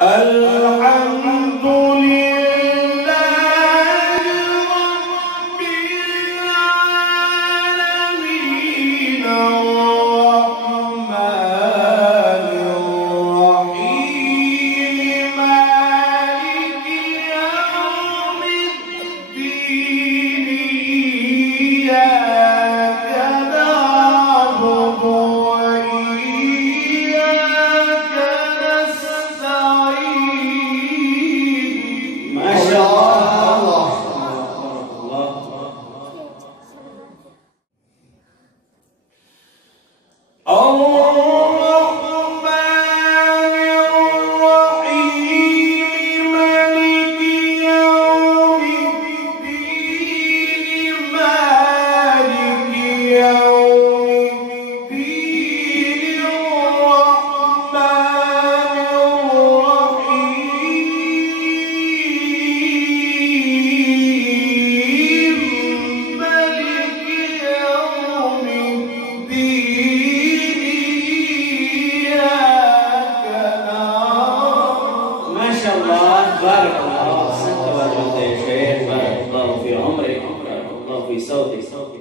الحمد لله رب العالمين الرحمن الرحيم مالك يوم الدين إياك نعبد وإياك نستعين. ما شاء الله. الرحمن الرحيم مالك يوم الدين مالك يوم الدين الرحمن الرحيم مالك يوم الدين إياك نعبد. ما شاء الله، بارك الله، أحسنت وأجرت يا شيخ، بارك الله في عمرك، بارك الله في صوتك.